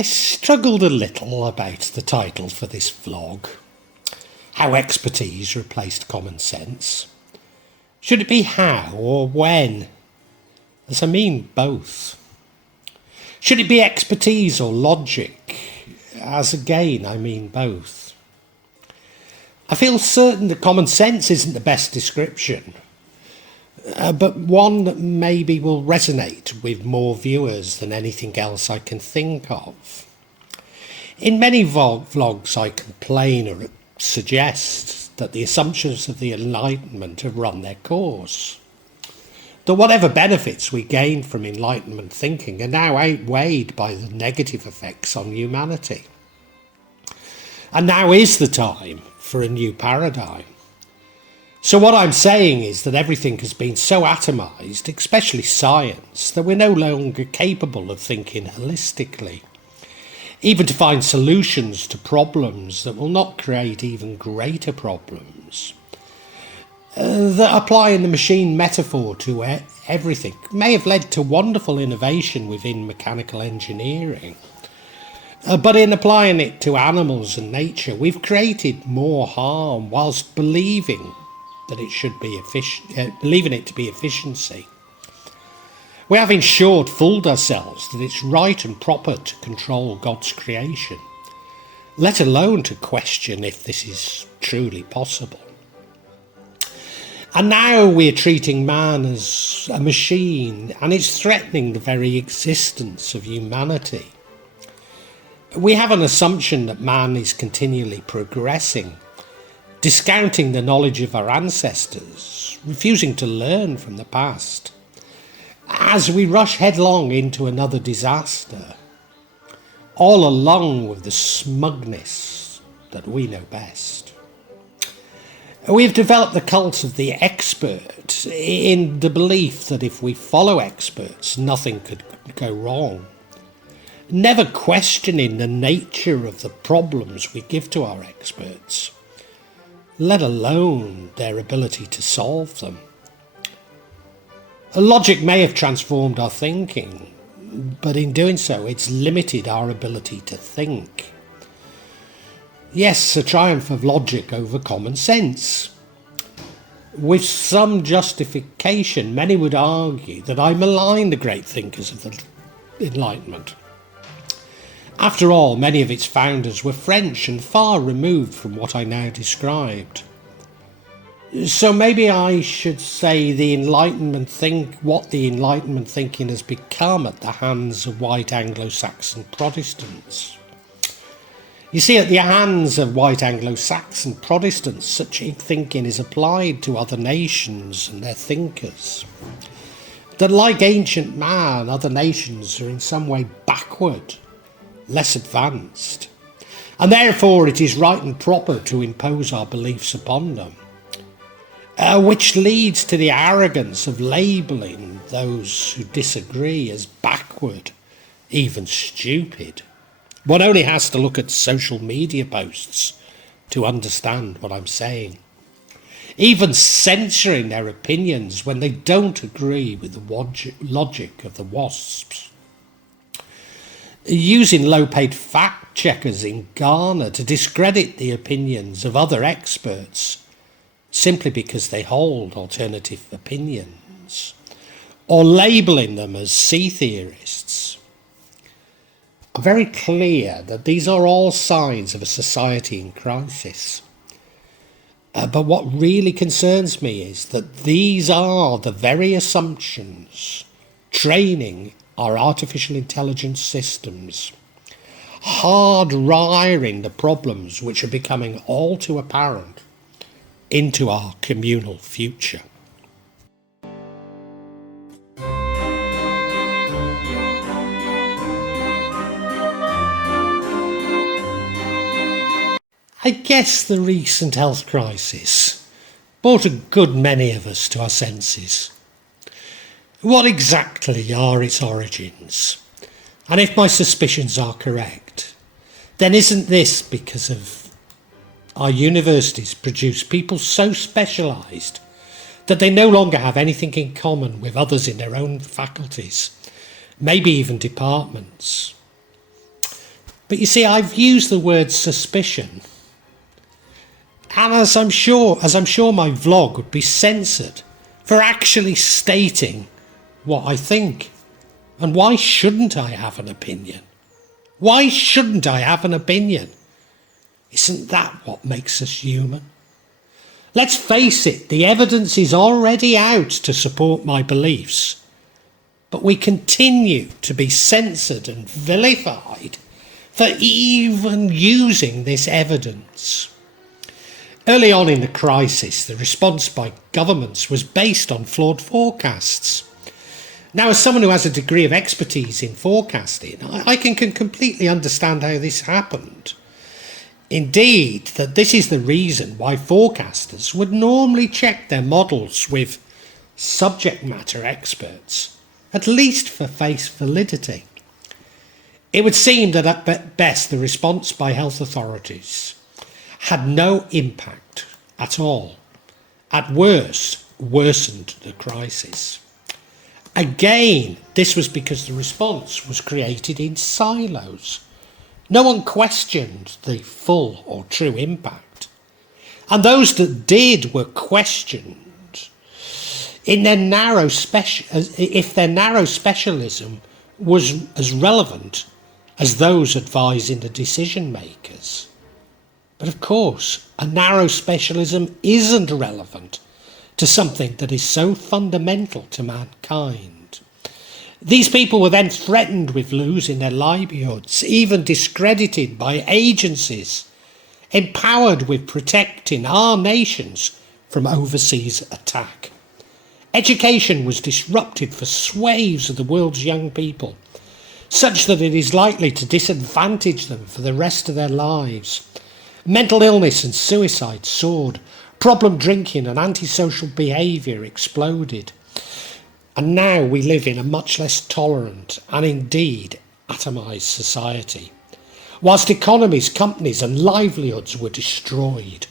I struggled a little about the title for this vlog. How expertise replaced common sense. Should it be how or when? As I mean both. Should it be expertise or logic? As again I mean both. I feel certain that common sense isn't the best description, but one that maybe will resonate with more viewers than anything else I can think of. In many vlogs I complain or suggest that the assumptions of the Enlightenment have run their course. That whatever benefits we gain from Enlightenment thinking are now outweighed by the negative effects on humanity. And now is the time for a new paradigm. So what I'm saying is that everything has been so atomised, especially science, that we're no longer capable of thinking holistically, even to find solutions to problems that will not create even greater problems. That applying the machine metaphor to everything may have led to wonderful innovation within mechanical engineering. But in applying it to animals and nature, we've created more harm whilst believing that it should be believing it to be efficiency. We have in short fooled ourselves that it's right and proper to control God's creation, let alone to question if this is truly possible. And now we're treating man as a machine, and it's threatening the very existence of humanity. We have an assumption that man is continually progressing, discounting the knowledge of our ancestors, refusing to learn from the past, as we rush headlong into another disaster, all along with the smugness that we know best. We've developed the cult of the expert in the belief that if we follow experts, nothing could go wrong, never questioning the nature of the problems we give to our experts, let alone their ability to solve them. Logic may have transformed our thinking, but in doing so, it's limited our ability to think. Yes, a triumph of logic over common sense. With some justification, many would argue that I malign the great thinkers of the Enlightenment. After all, many of its founders were French and far removed from what I now described. So maybe I should say what the Enlightenment thinking has become at the hands of white Anglo-Saxon Protestants. You see, at the hands of white Anglo-Saxon Protestants, such thinking is applied to other nations and their thinkers. That like ancient man, other nations are in some way backward, less advanced, and therefore it is right and proper to impose our beliefs upon them. Which leads to the arrogance of labelling those who disagree as backward, even stupid. One only has to look at social media posts to understand what I'm saying. Even censoring their opinions when they don't agree with the logic of the WASPs. Using low-paid fact-checkers in Ghana to discredit the opinions of other experts simply because they hold alternative opinions, or labelling them as sea theorists. I'm very clear that these are all signs of a society in crisis. But what really concerns me is that these are the very assumptions training our artificial intelligence systems, hardwiring the problems which are becoming all too apparent into our communal future. I guess the recent health crisis brought a good many of us to our senses. What exactly are its origins? And if my suspicions are correct, then isn't this because of our universities produce people so specialised that they no longer have anything in common with others in their own faculties, maybe even departments? But you see, I've used the word suspicion, and as I'm sure my vlog would be censored for actually stating what I think. And why shouldn't I have an opinion? Why shouldn't I have an opinion? Isn't that what makes us human? Let's face it, the evidence is already out to support my beliefs, but we continue to be censored and vilified for even using this evidence. Early on in the crisis, the response by governments was based on flawed forecasts. Now, as someone who has a degree of expertise in forecasting, I can completely understand how this happened. Indeed, that this is the reason why forecasters would normally check their models with subject matter experts, at least for face validity. It would seem that at best the response by health authorities had no impact at all. At worst, worsened the crisis. Again, this was because the response was created in silos. No one questioned the full or true impact. And those that did were questioned in their if their narrow specialism was as relevant as those advising the decision makers. But of course, a narrow specialism isn't relevant to something that is so fundamental to mankind. These people were then threatened with losing their livelihoods, even discredited by agencies empowered with protecting our nations from overseas attack. Education was disrupted for swathes of the world's young people, such that it is likely to disadvantage them for the rest of their lives. Mental illness and suicide soared. Problem drinking and antisocial behaviour exploded. And now we live in a much less tolerant and indeed atomised society. Whilst economies, companies and livelihoods were destroyed,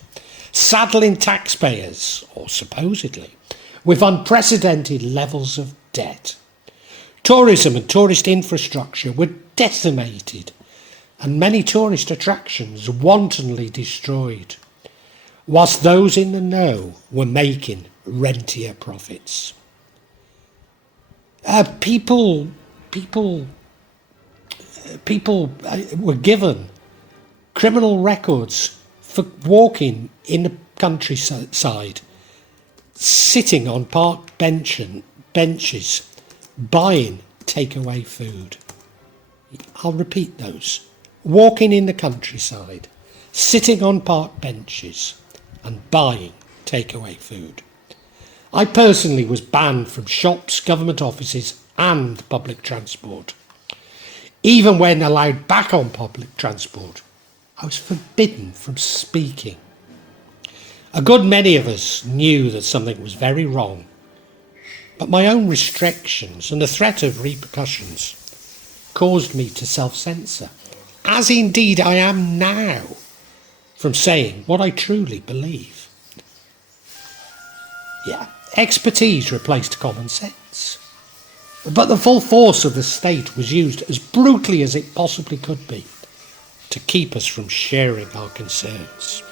saddling taxpayers, or supposedly, with unprecedented levels of debt. Tourism and tourist infrastructure were decimated, and many tourist attractions wantonly destroyed, whilst those in the know were making rentier profits. People were given criminal records for walking in the countryside, sitting on park benches, buying takeaway food. I'll repeat those. Walking in the countryside, sitting on park benches and buying takeaway food. I personally was banned from shops, government offices and public transport. Even when allowed back on public transport, I was forbidden from speaking. A good many of us knew that something was very wrong, but my own restrictions and the threat of repercussions caused me to self-censor, as indeed I am now, from saying what I truly believe. Yeah, expertise replaced common sense. But the full force of the state was used as brutally as it possibly could be to keep us from sharing our concerns.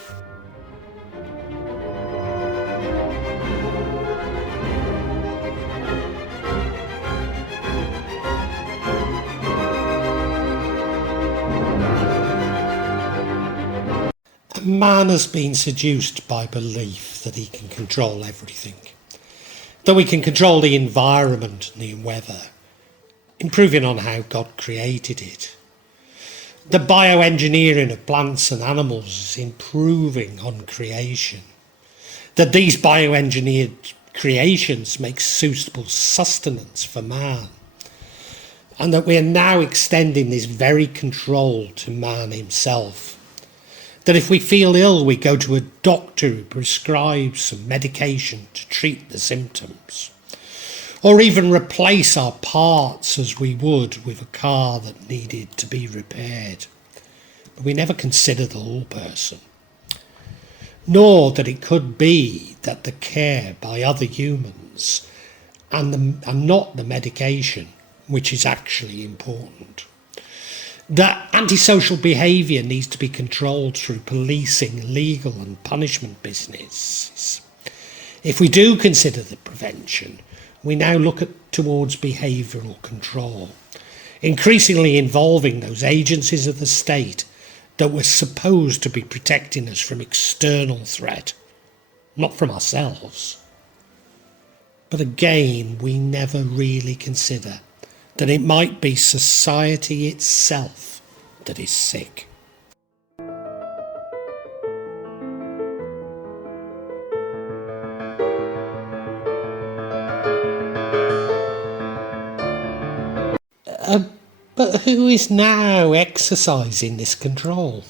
Man has been seduced by belief that he can control everything, that we can control the environment and the weather, improving on how God created it. The bioengineering of plants and animals is improving on creation, that these bioengineered creations make suitable sustenance for man, and that we are now extending this very control to man himself. That if we feel ill, we go to a doctor who prescribes some medication to treat the symptoms, or even replace our parts as we would with a car that needed to be repaired. But we never consider the whole person, nor that it could be that the care by other humans and not the medication, which is actually important. that antisocial behaviour needs to be controlled through policing, legal and punishment business. If we do consider the prevention, we now look towards behavioural control, increasingly involving those agencies of the state that were supposed to be protecting us from external threat, not from ourselves. But again, we never really consider that it might be society itself that is sick. But who is now exercising this control?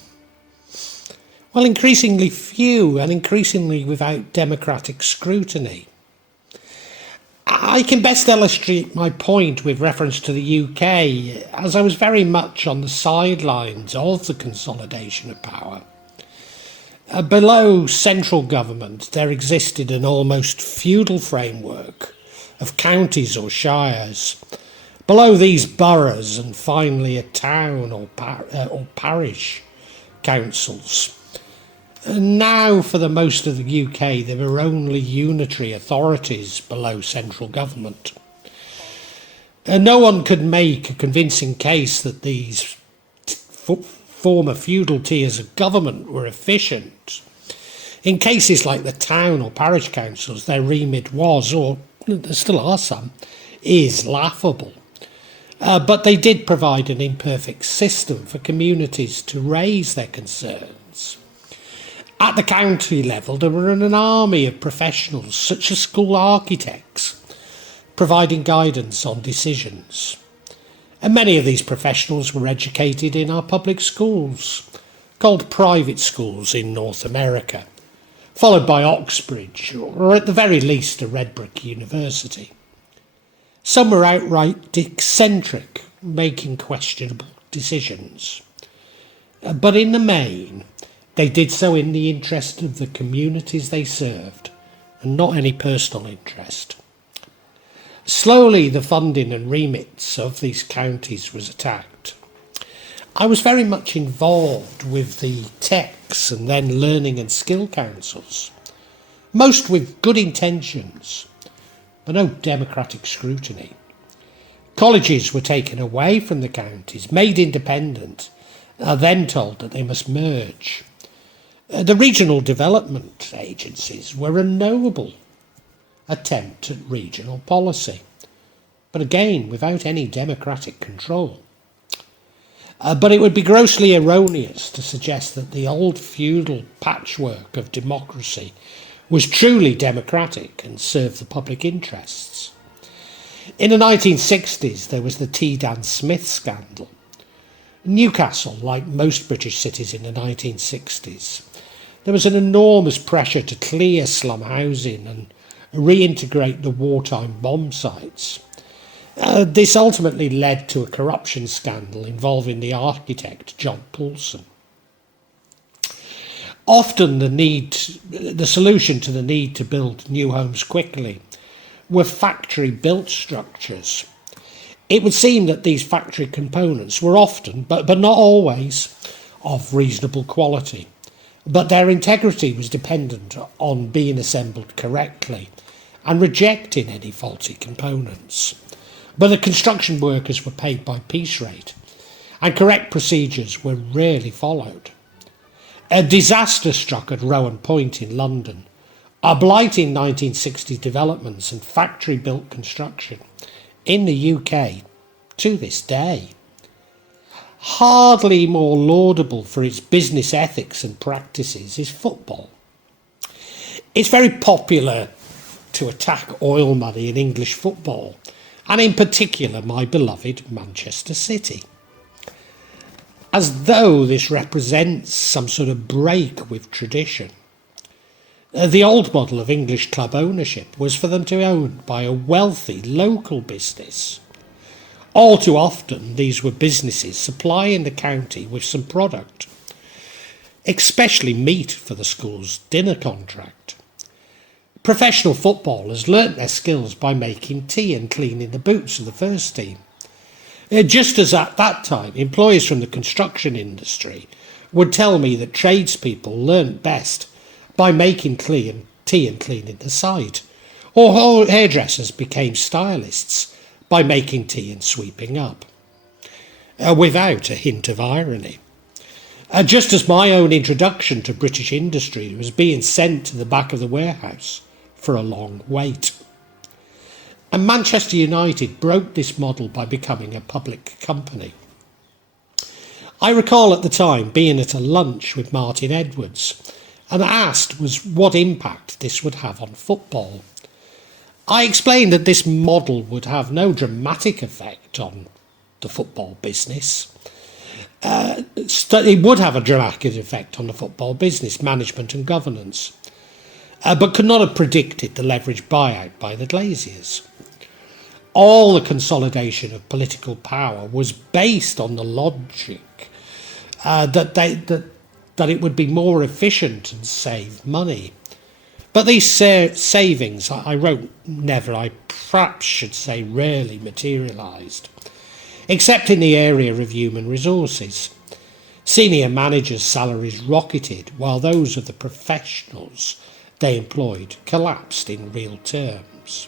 Well, increasingly few and increasingly without democratic scrutiny. I can best illustrate my point with reference to the UK, as I was very much on the sidelines of the consolidation of power. Below central government, there existed an almost feudal framework of counties or shires. Below these boroughs, and finally a town or parish councils. And now, for the most of the UK, there are only unitary authorities below central government. And no one could make a convincing case that these former feudal tiers of government were efficient. In cases like the town or parish councils, their remit was, or there still are some, is laughable. But they did provide an imperfect system for communities to raise their concerns. At the county level, there were an army of professionals, such as school architects, providing guidance on decisions. And many of these professionals were educated in our public schools, called private schools in North America, followed by Oxbridge, or at the very least a red brick university. Some were outright eccentric, making questionable decisions. But in the main, they did so in the interest of the communities they served, and not any personal interest. Slowly, the funding and remits of these counties was attacked. I was very much involved with the techs and then learning and skill councils, most with good intentions, but no democratic scrutiny. Colleges were taken away from the counties, made independent, are then told that they must merge. The regional development agencies were a noble attempt at regional policy, but again without any democratic control. But it would be grossly erroneous to suggest that the old feudal patchwork of democracy was truly democratic and served the public interests. In the 1960s, there was the T. Dan Smith scandal. Newcastle, like most British cities in the 1960s, there was an enormous pressure to clear slum housing and reintegrate the wartime bomb sites. This ultimately led to a corruption scandal involving the architect John Poulsen. Often the solution to the need to build new homes quickly were factory-built structures. It would seem that these factory components were often, but not always, of reasonable quality. But their integrity was dependent on being assembled correctly and rejecting any faulty components. But the construction workers were paid by piece rate, and correct procedures were rarely followed. A disaster struck at Rowan Point in London, blighting 1960s developments and factory-built construction in the UK to this day. Hardly more laudable for its business ethics and practices is football. It's very popular to attack oil money in English football, and in particular my beloved Manchester City, as though this represents some sort of break with tradition. The old model of English club ownership was for them to be owned by a wealthy local business. All too often, these were businesses supplying the county with some product, especially meat for the school's dinner contract. Professional footballers learnt their skills by making tea and cleaning the boots of the first team. Just as at that time, employers from the construction industry would tell me that tradespeople learnt best by making tea and cleaning the site, or hairdressers became stylists by making tea and sweeping up, without a hint of irony. Just as my own introduction to British industry was being sent to the back of the warehouse for a long wait. And Manchester United broke this model by becoming a public company. I recall at the time being at a lunch with Martin Edwards and asked was what impact this would have on football. I explained that this model would have no dramatic effect on the football business. It would have a dramatic effect on the football business, management and governance, but could not have predicted the leveraged buyout by the Glaziers. All the consolidation of political power was based on the logic that it would be more efficient and save money. But these savings, I wrote never, I perhaps should say rarely materialised, except in the area of human resources. Senior managers' salaries rocketed, while those of the professionals they employed collapsed in real terms.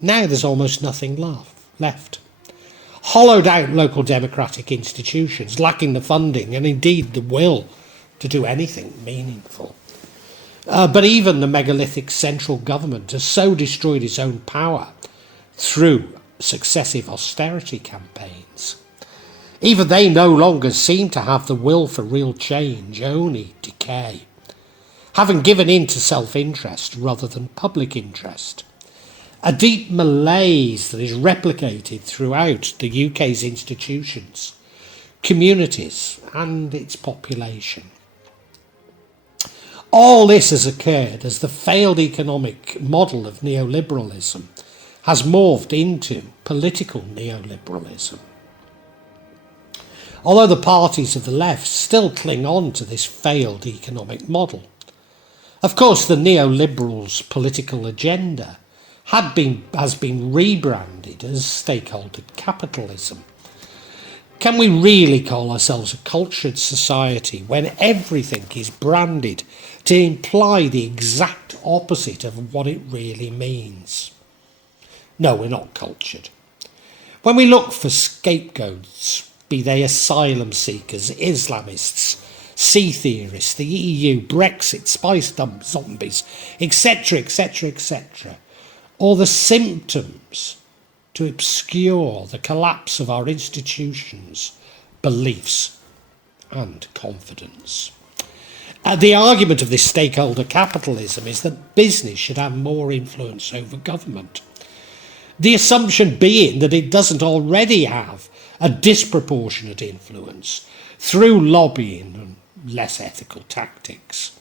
Now there's almost nothing left. Hollowed out local democratic institutions, lacking the funding and indeed the will to do anything meaningful. But even the megalithic central government has so destroyed its own power through successive austerity campaigns. Even they no longer seem to have the will for real change, only decay, having given in to self-interest rather than public interest. A deep malaise that is replicated throughout the UK's institutions, communities and its population. All this has occurred as the failed economic model of neoliberalism has morphed into political neoliberalism. Although the parties of the left still cling on to this failed economic model. Of course, the neoliberals' political agenda has been rebranded as stakeholder capitalism. Can we really call ourselves a cultured society when everything is branded to imply the exact opposite of what it really means? No, we're not cultured. When we look for scapegoats, be they asylum seekers, Islamists, sea theorists, the EU, Brexit, spice dump zombies, etc., etc., etc., or the symptoms to obscure the collapse of our institutions, beliefs and confidence. The argument of this stakeholder capitalism is that business should have more influence over government. The assumption being that it doesn't already have a disproportionate influence through lobbying and less ethical tactics.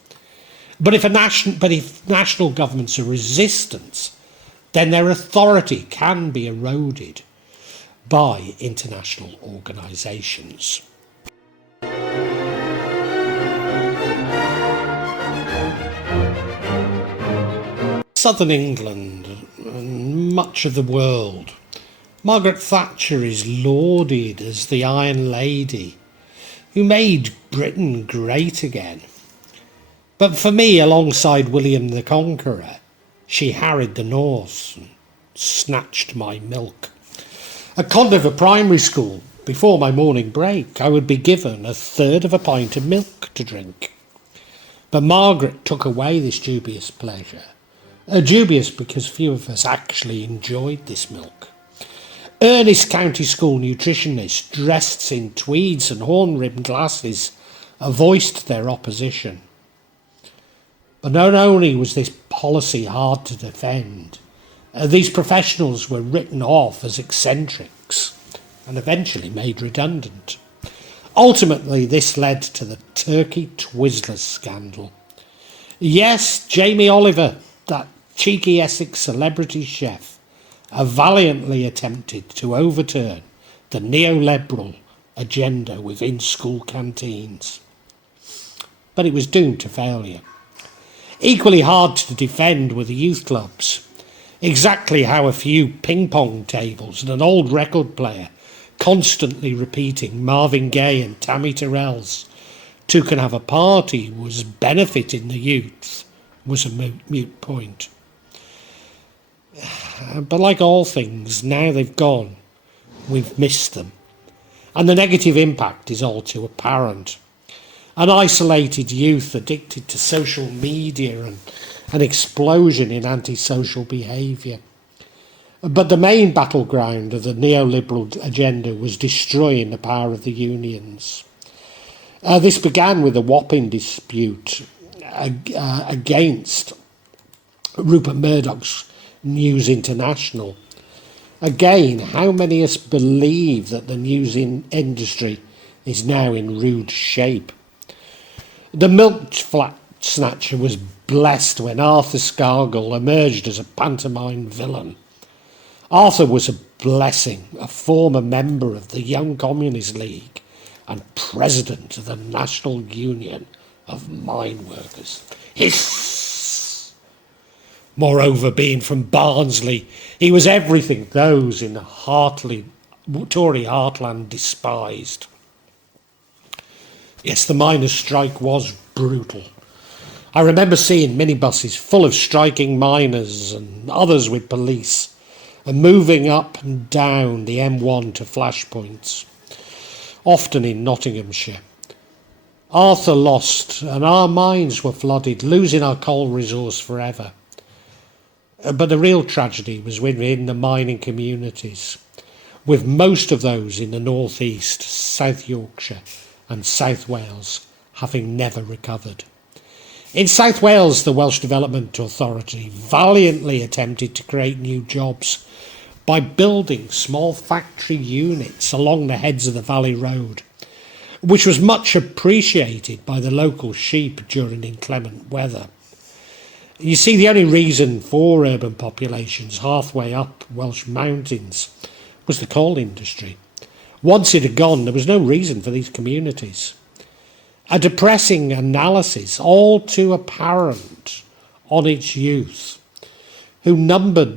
But if national governments are resistant, then their authority can be eroded by international organisations. Southern England and much of the world, Margaret Thatcher is lauded as the Iron Lady who made Britain great again. But for me, alongside William the Conqueror, she harried the north and snatched my milk. At Condover Primary School, before my morning break, I would be given a third of a pint of milk to drink. But Margaret took away this dubious pleasure. Dubious because few of us actually enjoyed this milk. Earnest county school nutritionists dressed in tweeds and horn-rimmed glasses voiced their opposition. But not only was this policy hard to defend, these professionals were written off as eccentrics and eventually made redundant. Ultimately, this led to the Turkey Twizzlers scandal. Yes, Jamie Oliver, that cheeky Essex celebrity chef, valiantly attempted to overturn the neoliberal agenda within school canteens. But it was doomed to failure. Equally hard to defend were the youth clubs. Exactly how a few ping-pong tables and an old record player constantly repeating Marvin Gaye and Tammy Terrell's "Two can have a party" was benefiting the youth was a moot point. But like all things, now they've gone, we've missed them. And the negative impact is all too apparent. An isolated youth addicted to social media and an explosion in antisocial behaviour. But the main battleground of the neoliberal agenda was destroying the power of the unions. This began with a whopping dispute against Rupert Murdoch's News International. Again, how many of us believe that the news industry is now in rude shape? The milk flat snatcher was blessed when Arthur Scargill emerged as a pantomime villain. Arthur was a blessing, a former member of the Young Communist League and president of the National Union of Mine Workers. Hiss! Moreover, being from Barnsley, he was everything those in the Tory heartland despised. Yes, the miners' strike was brutal. I remember seeing minibuses full of striking miners and others with police, and moving up and down the M1 to flashpoints, often in Nottinghamshire. Arthur lost, and our mines were flooded, losing our coal resource forever. But the real tragedy was within the mining communities, with most of those in the North East, South Yorkshire and South Wales having never recovered. In South Wales, the Welsh Development Authority valiantly attempted to create new jobs by building small factory units along the heads of the Valley Road, which was much appreciated by the local sheep during inclement weather. You see, the only reason for urban populations halfway up Welsh mountains was the coal industry. Once it had gone, there was no reason for these communities. A depressing analysis, all too apparent on its youth, who numbed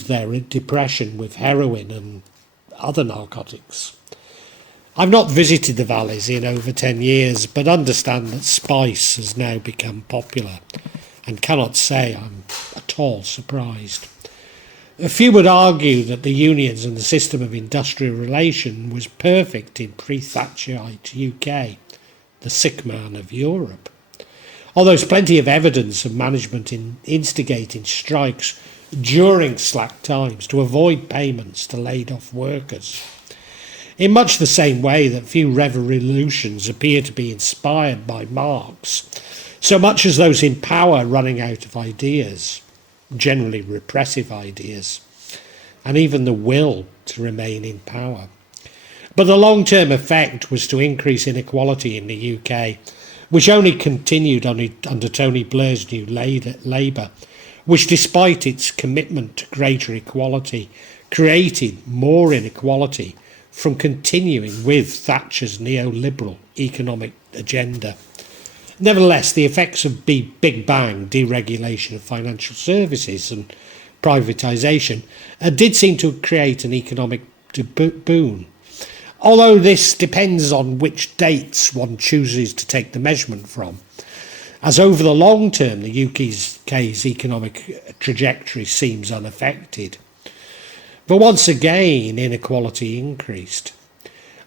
their depression with heroin and other narcotics. I've not visited the valleys in over 10 years, but understand that spice has now become popular, and cannot say I'm at all surprised. A few would argue that the unions and the system of industrial relation was perfect in pre-Thatcherite UK, the sick man of Europe. Although there's plenty of evidence of management in instigating strikes during slack times to avoid payments to laid-off workers. In much the same way that few revolutions appear to be inspired by Marx, so much as those in power running out of ideas, generally repressive ideas, and even the will to remain in power. But the long-term effect was to increase inequality in the UK, which only continued under Tony Blair's new Labour, which, despite its commitment to greater equality, created more inequality from continuing with Thatcher's neoliberal economic agenda. Nevertheless, the effects of Big Bang, deregulation of financial services and privatisation did seem to create an economic boon. Although this depends on which dates one chooses to take the measurement from, as over the long term the UK's economic trajectory seems unaffected. But once again, inequality increased.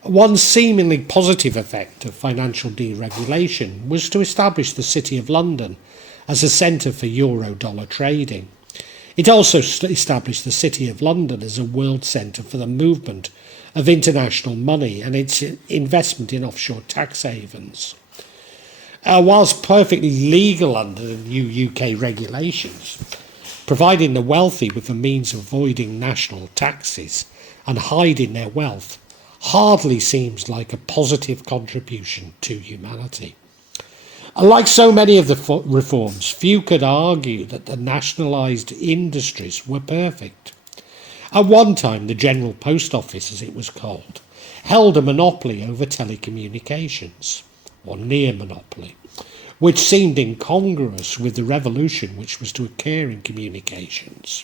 One seemingly positive effect of financial deregulation was to establish the City of London as a centre for euro-dollar trading. It also established the City of London as a world centre for the movement of international money and its investment in offshore tax havens. Whilst perfectly legal under the new UK regulations, providing the wealthy with the means of avoiding national taxes and hiding their wealth hardly seems like a positive contribution to humanity. Like so many of the reforms, few could argue that the nationalised industries were perfect. At one time, the General Post Office, as it was called, held a monopoly over telecommunications, or near monopoly, which seemed incongruous with the revolution which was to occur in communications.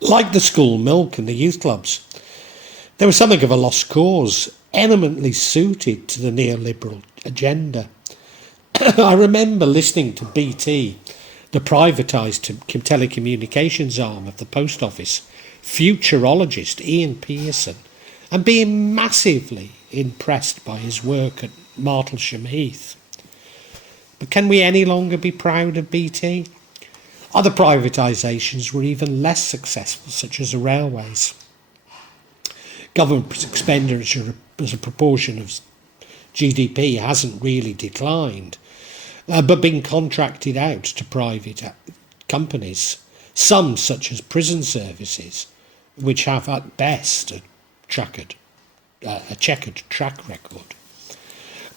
Like the school milk and the youth clubs, They were something of a lost cause, eminently suited to the neoliberal agenda. I remember listening to BT, the privatised telecommunications arm of the post office, futurologist Ian Pearson, and being massively impressed by his work at Martlesham Heath. But can we any longer be proud of BT? Other privatisations were even less successful, such as the railways. Government expenditure as a proportion of GDP hasn't really declined, but been contracted out to private companies, some such as prison services, which have at best a checkered track record.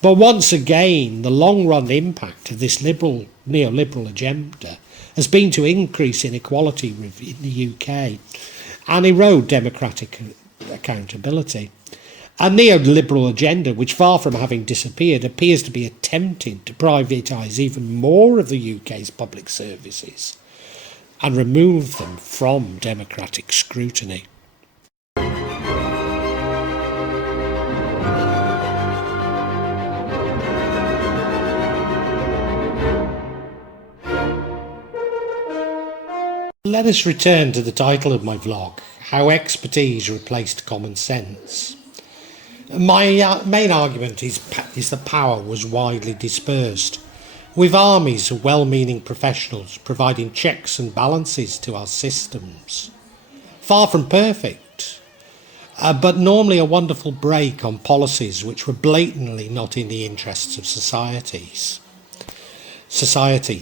But once again, the long-run impact of this neoliberal agenda has been to increase inequality in the UK and erode democratic accountability. A neoliberal agenda, which far from having disappeared, appears to be attempting to privatise even more of the UK's public services and remove them from democratic scrutiny. Let us return to the title of my vlog, How Expertise Replaced Common Sense. My main argument is that power was widely dispersed, with armies of well-meaning professionals providing checks and balances to our systems. Far from perfect, but normally a wonderful break on policies which were blatantly not in the interests of society.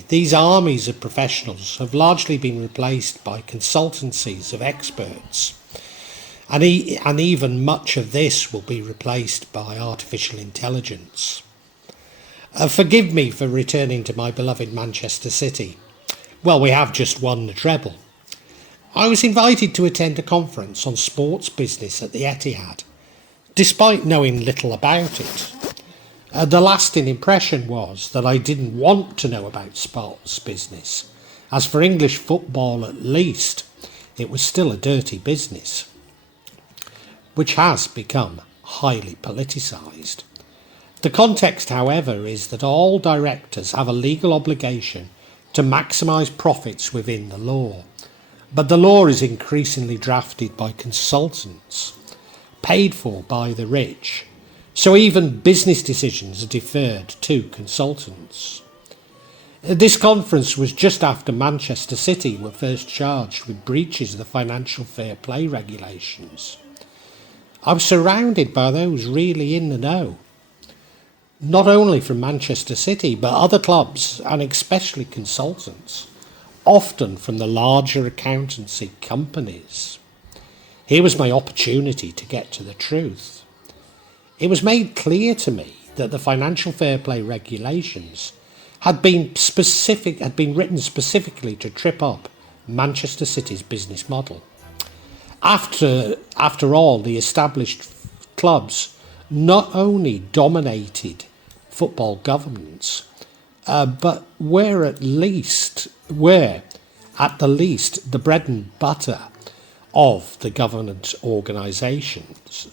These armies of professionals have largely been replaced by consultancies of experts, and even much of this will be replaced by artificial intelligence. Forgive me for returning to my beloved Manchester City. Well, we have just won the treble. I was invited to attend a conference on sports business at the Etihad, despite knowing little about it. The lasting impression was that I didn't want to know about sports business, as for English football at least, it was still a dirty business, which has become highly politicised. The context, however, is that all directors have a legal obligation to maximise profits within the law, but the law is increasingly drafted by consultants, paid for by the rich, so even business decisions are deferred to consultants. This conference was just after Manchester City were first charged with breaches of the financial fair play regulations. I was surrounded by those really in the know, not only from Manchester City, but other clubs and especially consultants, often from the larger accountancy companies. Here was my opportunity to get to the truth. It was made clear to me that the financial fair play regulations had been written specifically to trip up Manchester City's business model. After all, the established clubs not only dominated football governance, but were at the least the bread and butter of the governance organisations.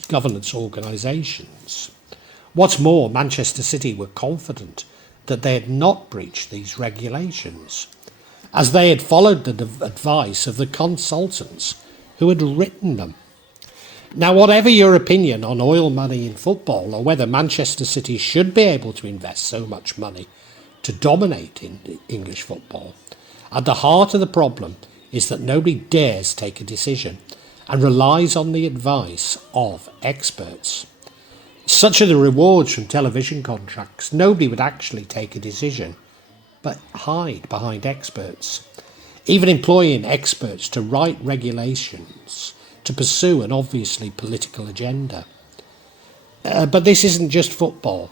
What's more, Manchester City were confident that they had not breached these regulations, as they had followed the advice of the consultants who had written them. Now, whatever your opinion on oil money in football, or whether Manchester City should be able to invest so much money to dominate in English football, at the heart of the problem is that nobody dares take a decision and relies on the advice of experts. Such are the rewards from television contracts. Nobody would actually take a decision, but hide behind experts, even employing experts to write regulations to pursue an obviously political agenda. But this isn't just football.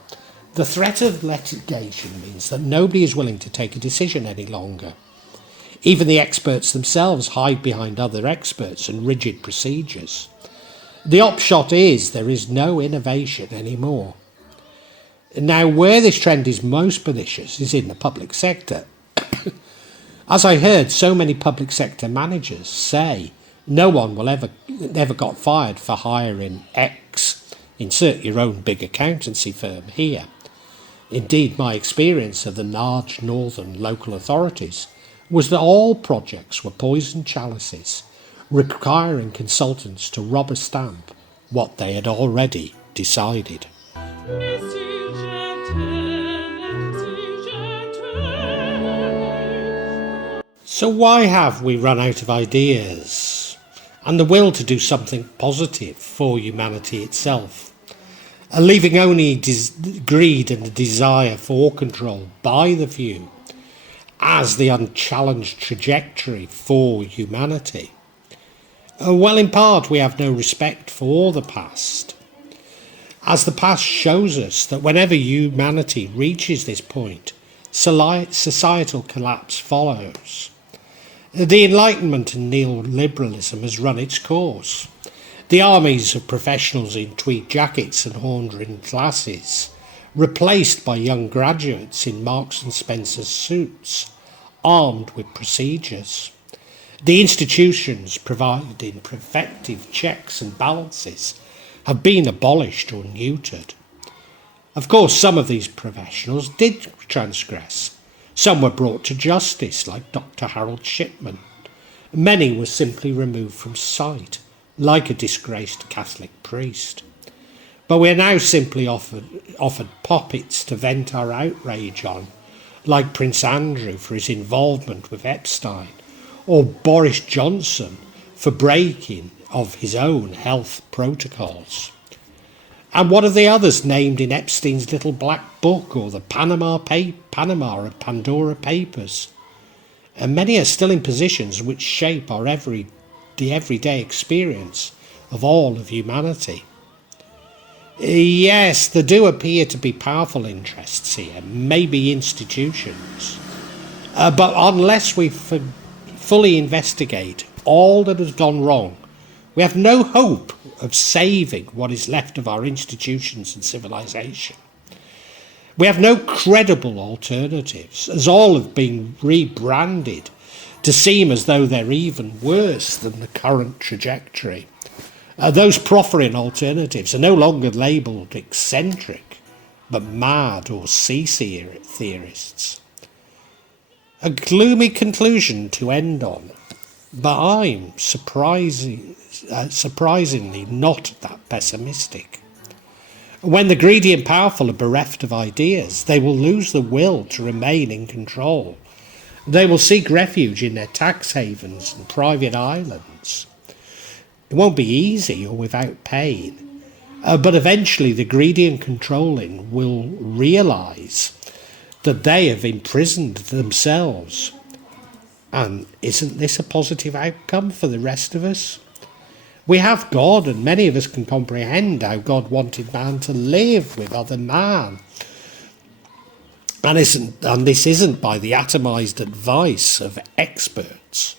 The threat of litigation means that nobody is willing to take a decision any longer. Even the experts themselves hide behind other experts and rigid procedures. The upshot is there is no innovation anymore. Now, where this trend is most pernicious is in the public sector. As I heard so many public sector managers say, no one will ever never got fired for hiring X. Insert your own big accountancy firm here. Indeed, my experience of the large northern local authorities was that all projects were poison chalices, requiring consultants to rubber stamp what they had already decided. So why have we run out of ideas and the will to do something positive for humanity itself, leaving only greed and the desire for control by the few as the unchallenged trajectory for humanity? Well, in part, we have no respect for the past, as the past shows us that whenever humanity reaches this point, societal collapse follows. The Enlightenment and neoliberalism has run its course. The armies of professionals in tweed jackets and horn-rimmed glasses, replaced by young graduates in Marks and Spencer suits, armed with procedures. The institutions providing protective checks and balances have been abolished or neutered. Of course, some of these professionals did transgress. Some were brought to justice, like Dr. Harold Shipman. Many were simply removed from sight, like a disgraced Catholic priest. But we are now simply offered puppets to vent our outrage on, like Prince Andrew for his involvement with Epstein, or Boris Johnson for breaking of his own health protocols. And what of the others named in Epstein's little black book, or the Panama and Pandora Papers? And many are still in positions which shape our the everyday experience of all of humanity. Yes, there do appear to be powerful interests here, maybe institutions. But unless we fully investigate all that has gone wrong, we have no hope of saving what is left of our institutions and civilization. We have no credible alternatives, as all have been rebranded to seem as though they're even worse than the current trajectory. Those proffering alternatives are no longer labelled eccentric, but mad or sea theorists. A gloomy conclusion to end on, but I'm surprisingly not that pessimistic. When the greedy and powerful are bereft of ideas, they will lose the will to remain in control. They will seek refuge in their tax havens and private islands. It won't be easy or without pain, but eventually the greedy and controlling will realise that they have imprisoned themselves. And isn't this a positive outcome for the rest of us? We have God, and many of us can comprehend how God wanted man to live with other man. And this isn't by the atomised advice of experts,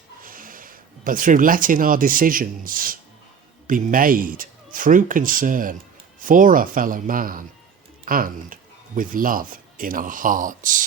but through letting our decisions be made through concern for our fellow man and with love in our hearts.